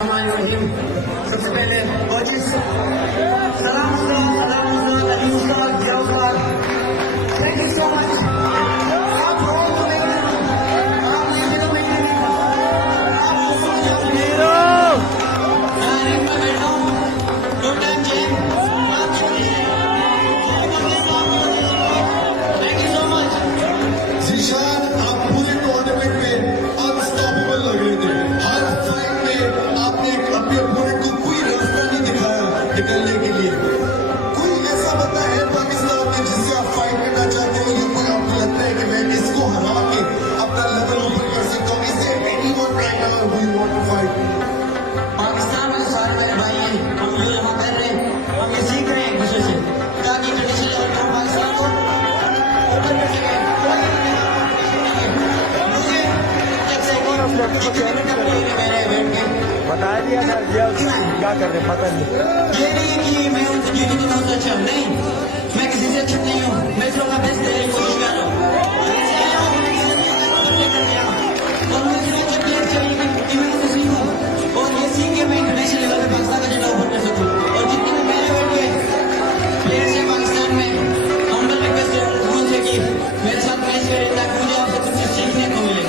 सबसे पहले सलाम अली उस्ताद थैंक यू सो मच। आप लोगों को जीशान, आप पूरे टूर्नामेंट में अनस्टॉपेबल लग रहे थे। हर फाइट में आपने अपने अपोनेंट को कोई रास्ता नहीं दिखाया निकलने के लिए। कोई ऐसा बंदा है पाकिस्तान में जिससे आप फाइट करना चाहते हैं, या कोई आपको लगता है कि मैं इसको हरा के अपना लेवल ऊपर कर सकता हूँ? इससे anyone right now who you want to fight? Pakistan में सारे मेरे भाई हैं, हम जो यहाँ कर रहे हैं हम ये सीख रहे हैं एक दूसरे से ताकि इंटरनेशनल लेवल पर पाकिस्तान को ऊपर कर सके। बता दिया था क्या कर रहे पता नहीं। ये नहीं कि मैं उनसे जीतूं तो मैं उनसे अच्छा हूँ, नहीं, मैं किसी से अच्छा नहीं हूँ, मैं सिर्फ अपना बेस्ट देने की कोशिश कर रहा हूँ। और मुझे सिर्फ अच्छा प्लेयर चाहिए कि मैं उनसे सीखूं और ये सीख के मैं इंटरनेशनल लेवल पे पाकिस्तान का झंडा ऊपर कर सकूं। और जितने भी मेरे लेवल पे प्लेयर्स हैं पाकिस्तान में, हम्बल रिक्वेस्ट है उनसे कि मेरे साथ मैच करें ताकि मुझे आपसे कुछ सीखने को मिले।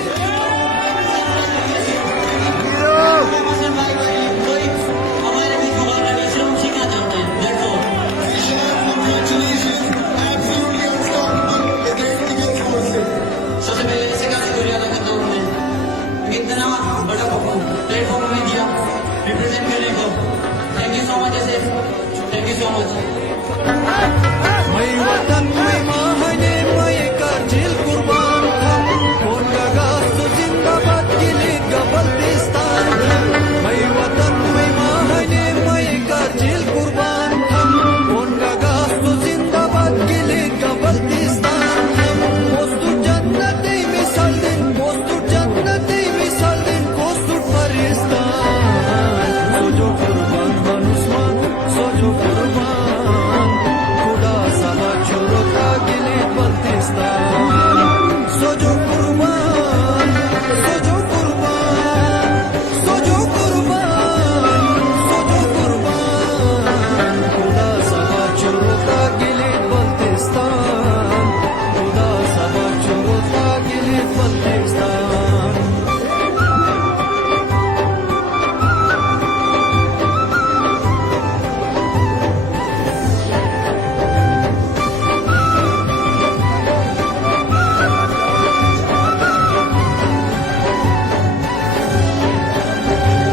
सबसे पहले ऐसे गाने को याद करता हूँ मैं इतना बड़ा प्लेटफॉर्म में दिया रिप्रेजेंट करने को। Thank you so much. ऐसे थैंक यू सो मच।